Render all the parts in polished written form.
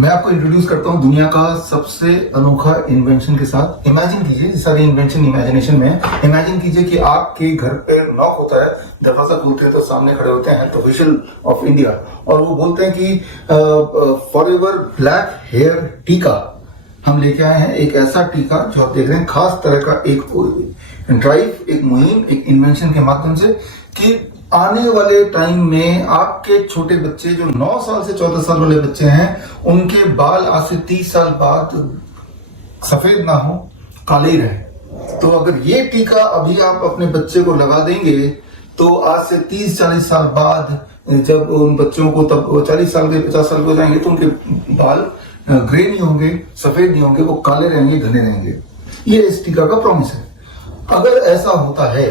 मैं आपको इंट्रोड्यूस करता हूँ दुनिया का सबसे अनोखा इन्वेंशन के साथ। इमेजिन कीजिए, सारी इन्वेंशन इमेजिनेशन में है। इमेजिन कीजिए कि आपके घर पे नॉक होता है, दरवाजा खोलते हैं तो सामने खड़े होते हैं हेल्थ ऑफिशियल ऑफ इंडिया और वो बोलते हैं कि फॉरएवर ब्लैक हेयर टीका हम लेके आए हैं। एक ऐसा टीका जो आप देख रहे हैं, खास तरह का एक ड्राइव, एक मुहिम, एक इन्वेंशन के माध्यम से कि आने वाले टाइम में आपके छोटे बच्चे जो 9 साल से 14 साल वाले बच्चे हैं, उनके बाल आज से 30 साल बाद सफेद ना हो, काले ही रहे। तो अगर ये टीका अभी आप अपने बच्चे को लगा देंगे तो आज से 30-40 साल बाद जब उन बच्चों को, तब 40 साल के 50 साल के हो जाएंगे तो उनके बाल ग्रे नहीं होंगे, सफेद नहीं होंगे, वो काले रहेंगे, घने रहेंगे। ये इस टीका का प्रॉमिस है। अगर ऐसा होता है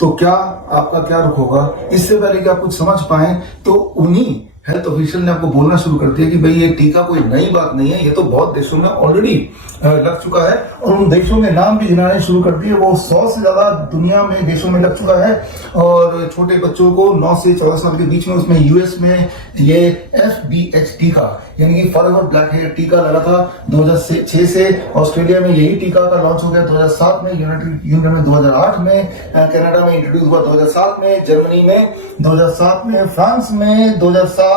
तो क्या आपका क्या रुख होगा? इससे पहले कि आप कुछ समझ पाए तो उन्हीं हेल्थ ऑफिशियल ने आपको बोलना शुरू कर दिया कि भाई ये टीका कोई नई बात नहीं है, ये तो बहुत देशों में ऑलरेडी लग चुका है और उन देशों में नाम भी गिनाने शुरू कर दिए। वो 100 से ज्यादा दुनिया में देशों में लग चुका है और छोटे बच्चों को 9 से 14 साल के बीच में, उसमें यूएस में ये FBH टीका यानी कि फॉरएवर ब्लैक हेयर टीका लगा था 2006 से। ऑस्ट्रेलिया में यही टीका का लॉन्च हो गया 2007 में, यूनाइटेड किंगडम में 2008 में, कनाडा में इंट्रोड्यूस हुआ 2007 में, जर्मनी में 2007 में, फ्रांस में 2007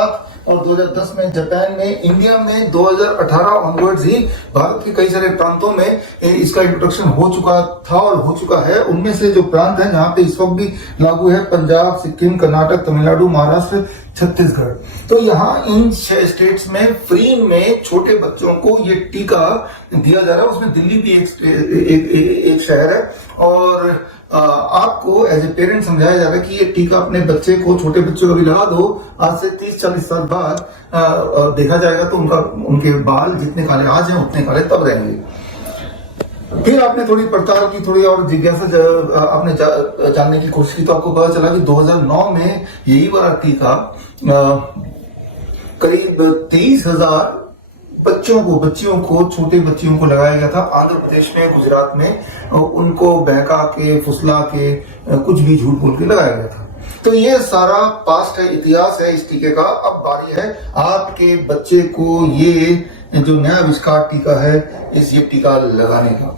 और 2010 में, जापान में, इंडिया में 2018 ऑनवर्ड्स ही भारत के कई सारे प्रांतों में इसका इंट्रोडक्शन हो चुका था और हो चुका है। उनमें से जो प्रांत हैं जहां पे इस वक्त भी लागू है, पंजाब, सिक्किम, कर्नाटक, तमिलनाडु, महाराष्ट्र, छत्तीसगढ़। तो यहाँ इन 6 स्टेट्स में फ्री में छोटे बच्चों को ये टीका दिया जा रहा है। उसमें दिल्ली भी एक शहर है और आपको एज ए पेरेंट समझाया जा रहा है कि ये टीका अपने बच्चे को, छोटे बच्चों को भी लगा दो। आज से 30-40 साल बाद देखा जाएगा तो उनके बाल जितने काले आज हैं उतने काले तब रहेंगे। फिर आपने थोड़ी पड़ताल की, थोड़ी और जिज्ञासा आपने जानने की कोशिश की तो आपको पता चला कि 2009 में यही वाला टीका करीब 30,000 बच्चियों को, छोटे बच्चियों को लगाया गया था आंध्र प्रदेश में, गुजरात में। उनको बहका के, फुसला के, कुछ भी झूठ बोल के लगाया गया था। तो ये सारा पास्ट है, इतिहास है इस टीके का। अब बारी है आपके बच्चे को ये जो नया आविष्कार टीका है, ये टीका लगाने का।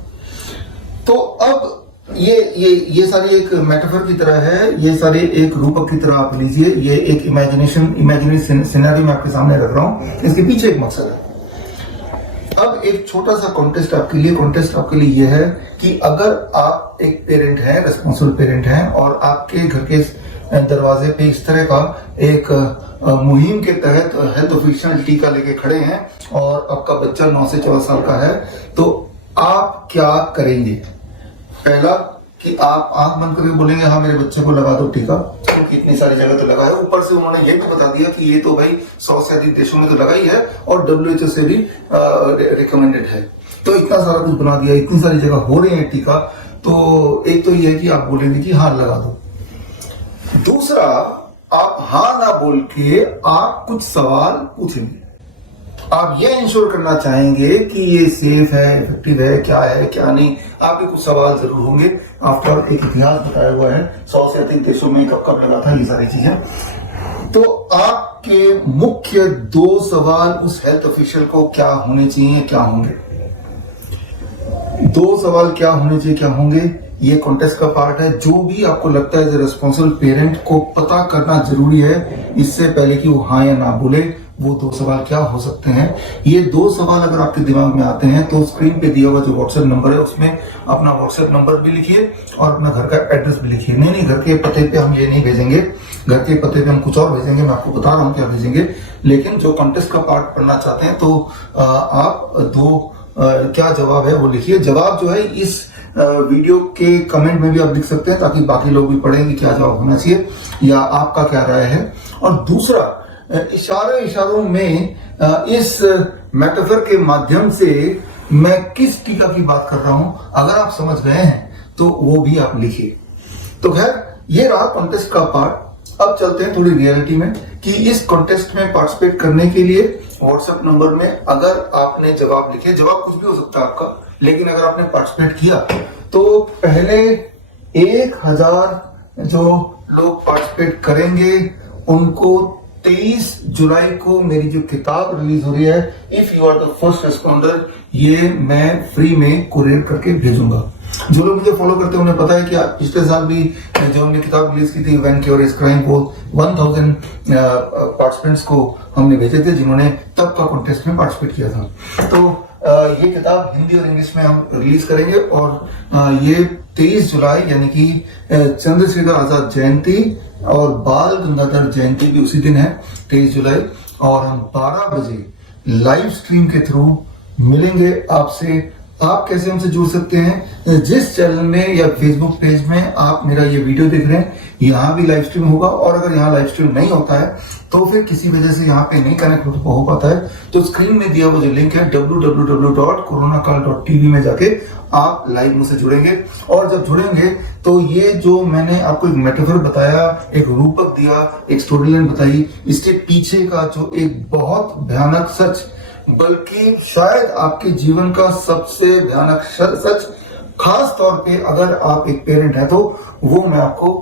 तो अब ये सारी एक मेटाफर की तरह है, ये सारे एक रूपक की तरह आप लीजिए। ये एक इमेजिनरी सिनेरियो मैं आपके सामने रख रहा हूँ, इसके पीछे एक मकसद है। अब एक छोटा सा कॉन्टेस्ट आपके लिए ये है कि अगर आप एक पेरेंट हैं, रेस्पॉन्सिबल पेरेंट हैं और आपके घर के दरवाजे पे इस तरह का एक मुहिम के तहत हेल्थ ऑफिशियल टीका लेके खड़े हैं और आपका बच्चा 9 से 14 साल का है, तो आप क्या करेंगे? पहला कि आप आंख बंद करके बोलेंगे हाँ मेरे बच्चे को लगा दो टीका, क्योंकि इतनी सारी जगह तो लगा है। ऊपर से उन्होंने ये भी बता दिया कि ये तो भाई 100 से अधिक देशों में तो लगा ही है और WHO से भी रिकमेंडेड है। तो इतना सारा कुछ बना दिया, इतनी सारी जगह हो रही है टीका। तो एक तो ये है कि आप बोलेंगे कि हाँ लगा दो। दूसरा, आप हाँ ना बोल के आप कुछ सवाल पूछेंगे। आप ये इंश्योर करना चाहेंगे कि ये सेफ है, इफेक्टिव है, क्या है क्या नहीं। आपके कुछ सवाल जरूर होंगे। आफ्टर एक इतिहास बताया हुआ है 100 से अधिक देशों में कब कब लगा था, ये सारी चीजें। तो आपके मुख्य 2 सवाल उस हेल्थ ऑफिशियल को क्या होने चाहिए, क्या होंगे? 2 सवाल क्या होने चाहिए, क्या होंगे, ये कॉन्टेस्ट का पार्ट है। जो भी आपको लगता है एज ए रिस्पॉन्सिबल पेरेंट को पता करना जरूरी है इससे पहले कि वो हाँ या ना बोले, वो 2 सवाल क्या हो सकते हैं। ये 2 सवाल अगर आपके दिमाग में आते हैं तो स्क्रीन पे दिया हुआ जो व्हाट्सएप नंबर है उसमें अपना व्हाट्सएप नंबर भी लिखिए और अपना घर का एड्रेस भी लिखिए। नहीं, घर के पते पे हम ये नहीं भेजेंगे, घर के पते पे हम कुछ और भेजेंगे। मैं आपको बता रहा हूँ क्या भेजेंगे। लेकिन जो कॉन्टेस्ट का पार्ट पढ़ना चाहते हैं तो आप 2 क्या जवाब है वो लिखिए। जवाब जो है इस वीडियो के कमेंट में भी आप लिख सकते हैं ताकि बाकी लोग भी पढ़ें कि क्या जवाब होना चाहिए या आपका क्या राय है। और दूसरा, इशारों में इस मेटाफर के माध्यम से मैं किस टीका की बात कर रहा हूं, अगर आप समझ गए हैं तो वो भी आप लिखिए। तो खैर, ये रहा कॉन्टेस्ट का पार्ट। अब चलते हैं थोड़ी रियलिटी में कि इस कॉन्टेस्ट में पार्टिसिपेट करने के लिए व्हाट्सएप नंबर में अगर आपने जवाब लिखे, जवाब कुछ भी हो सकता है आपका, लेकिन अगर आपने पार्टिसिपेट किया तो पहले 1000 जो लोग पार्टिसिपेट करेंगे उनको 23 जुलाई को मेरी जो किताब रिलीज हो रही है, if you are the first responder, ये मैं फ्री में कुरियर करके भेजूंगा। जो लोग मुझे फॉलो करते हैं उन्हें पता है कि पिछले साल भी जो हमने किताब रिलीज की थी व्हेन क्योर इज क्राइंग, वो 1000 पार्टिसिपेंट्स को हमने भेजे थे जिन्होंने तब का कॉन्टेस्ट में पार्टिसिपेट किया था। तो ये किताब हिंदी और इंग्लिश में हम रिलीज करेंगे और ये 23 जुलाई यानी कि चंद्रशेखर आजाद जयंती और बाल गंगाधर जयंती भी उसी दिन है 23 जुलाई, और हम 12 बजे लाइव स्ट्रीम के थ्रू मिलेंगे आपसे। आप कैसे हमसे जुड़ सकते हैं? जिस चैनल में या फेसबुक पेज में आप मेरा ये वीडियो देख रहे हैं, यहाँ भी लाइव स्ट्रीम होगा, और अगर यहाँ लाइव स्ट्रीम नहीं होता है तो फिर किसी वजह से यहाँ पे नहीं कनेक्ट हो पाता है तो स्क्रीन में दिया हुआ जो लिंक है www.coronakaal.tv में जाके आप लाइव मुझसे जुड़ेंगे। और जब जुड़ेंगे तो ये जो मैंने आपको एक मेटाफर बताया, एक रूपक दिया, एक स्टोरी लाइन बताई, इसके पीछे का जो एक बहुत भयानक सच, बल्कि शायद आपके जीवन का सबसे भयानक सच, खास तौर पे अगर आप एक पेरेंट हैं तो वो मैं आपको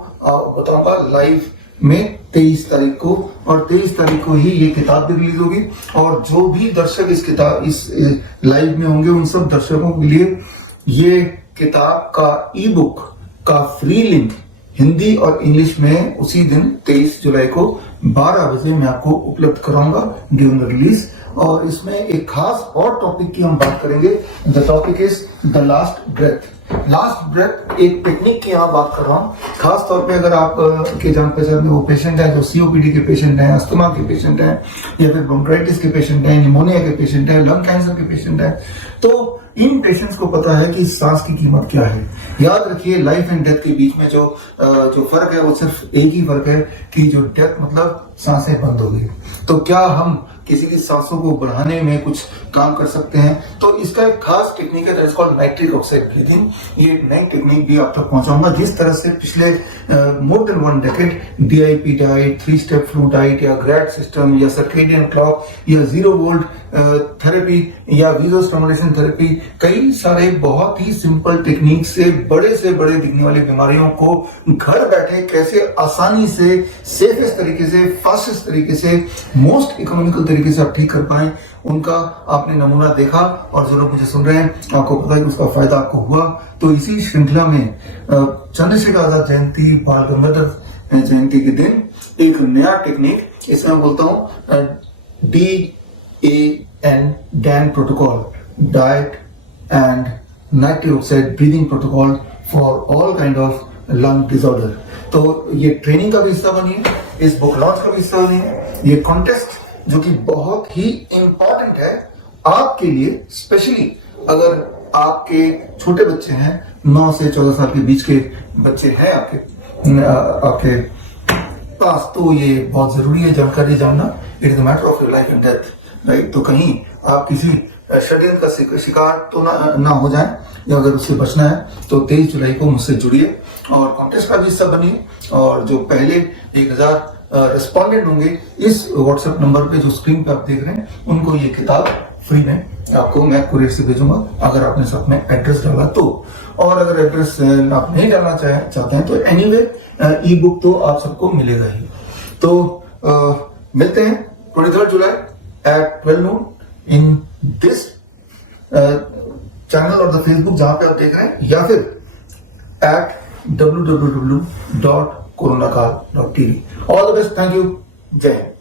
बताऊंगा लाइव में 23 तारीख को। और 23 तारीख को ही ये किताब भी रिलीज होगी, और जो भी दर्शक इस लाइव में होंगे उन सब दर्शकों के लिए ये किताब का ई बुक का फ्री लिंक हिंदी और इंग्लिश में उसी दिन 23 जुलाई को 12 बजे मैं आपको उपलब्ध कराऊंगा ड्यूरिंग द रिलीज। और इसमें एक खास और टॉपिक की हम बात करेंगे। The topic is the last breath. Last breath एक टेक्निक की यहाँ बात कर रहा हूँ। खास तौर पे अगर आप के जान पहचान में वो पेशेंट है जो सीओपीडी के पेशेंट हैं, अस्थमा के पेशेंट हैं, या फिर ब्रोंकाइटिस के पेशेंट हैं, निमोनिया के पेशेंट हैं, लंग कैंसर के पेशेंट हैं, तो इन पेशेंट्स को पता है कि सांस की कीमत क्या है। याद रखिए, लाइफ एंड डेथ के बीच में जो फर्क है वो सिर्फ एक ही फर्क है कि जो डेथ मतलब सांसें बंद हो गई। तो क्या हम किसी की सांसों को बढ़ाने में कुछ काम कर सकते हैं? तो इसका एक खास टेक्निक है that is called nitric oxide breathing. ये नई टेक्निक भी आप तक पहुंचाऊंगा। जिस तरह से पिछले more than 1 decade DIP diet, 3 step flu diet, या ग्रैड सिस्टम, या सर्केडियन क्लॉक, या 0 वोल्ट थेरेपी, या वीजो स्टिमुलेशन थेरेपी, कई सारे बहुत ही सिंपल टेक्निक से बड़े दिखने वाली बीमारियों को घर बैठे कैसे आसानी से, सेफेस्ट तरीके से, फास्टेस्ट तरीके से, मोस्ट इकोनॉमिकल तरीके से आप ठीक कर पाए, उनका आपने नमूना देखा। और जो लोग मुझे सुन रहे हैं आपको पता है कि उसका फायदा आपको हुआ। तो इसी श्रृंखला में चंद्रशेखर आजाद जयंती, बाल गंगाधर जयंती के दिन एक नया टेक्निक, इसमें मैं बोलता हूँ DAN protocol, diet and nitric oxide breathing protocol for all kind of lung disorder. तो ये ट्रेनिंग का भी हिस्सा बनिए, इस बुक लॉन्च का भी हिस्सा बनिए। ये कॉन्टेस्ट जो कि बहुत ही इंपॉर्टेंट है आपके लिए, स्पेशली अगर आपके छोटे बच्चे हैं, 9 से 14 साल के बीच के बच्चे हैं आपके पास, तो ये बहुत जरूरी है जानकारी जानना। It is a matter of your life and death, right. तो कहीं आप किसी षड्यंत्र का शिकार तो ना हो जाए, या अगर उससे बचना है तो 23 जुलाई को मुझसे जुड़िए और कॉन्टेस्ट का भी हिस्सा बनिए। और जो पहले 1000 रेस्पॉन्डेंट होंगे इस व्हाट्सएप नंबर पे जो स्क्रीन पे आप देख रहे हैं, उनको ये किताब फ्री में आपको मैं कुरियर से भेजूंगा, अगर आपने साथ में एड्रेस डाला तो। और अगर एड्रेस आप नहीं डालना चाहते हैं तो एनीवे ई बुक तो आप सबको मिलेगा ही। तो मिलते हैं 23 जुलाई at 12 noon in this channel और द फेसबुक जहां पे आप देख रहे हैं, या फिर at www.coronakaal.tv। All the best, thank you, जय हिंद।